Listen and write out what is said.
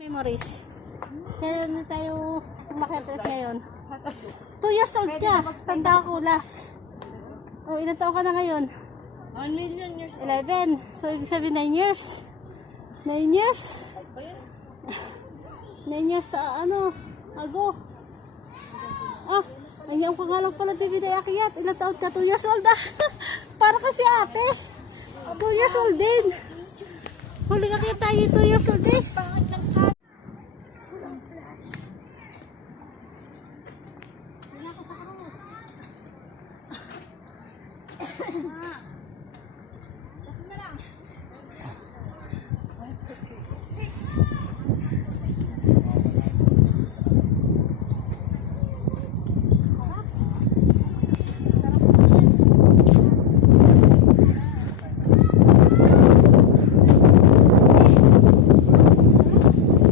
Memories. Kaya na tayo umakyat ngayon. 2 years old ka. Tanda ko last. O, ilan taon ka na ngayon? 1 million years old. 11. So, ibig sabihin 9 years. 9 years? 9 years sa ano? Ago. Ah, ayaw ko nga lang pala bibigay akyat. Ilan taon ka? 2 years old ah. Para kasi ate. 2 years old din. Huli ka kaya tayo 2 years old eh. Pangat ng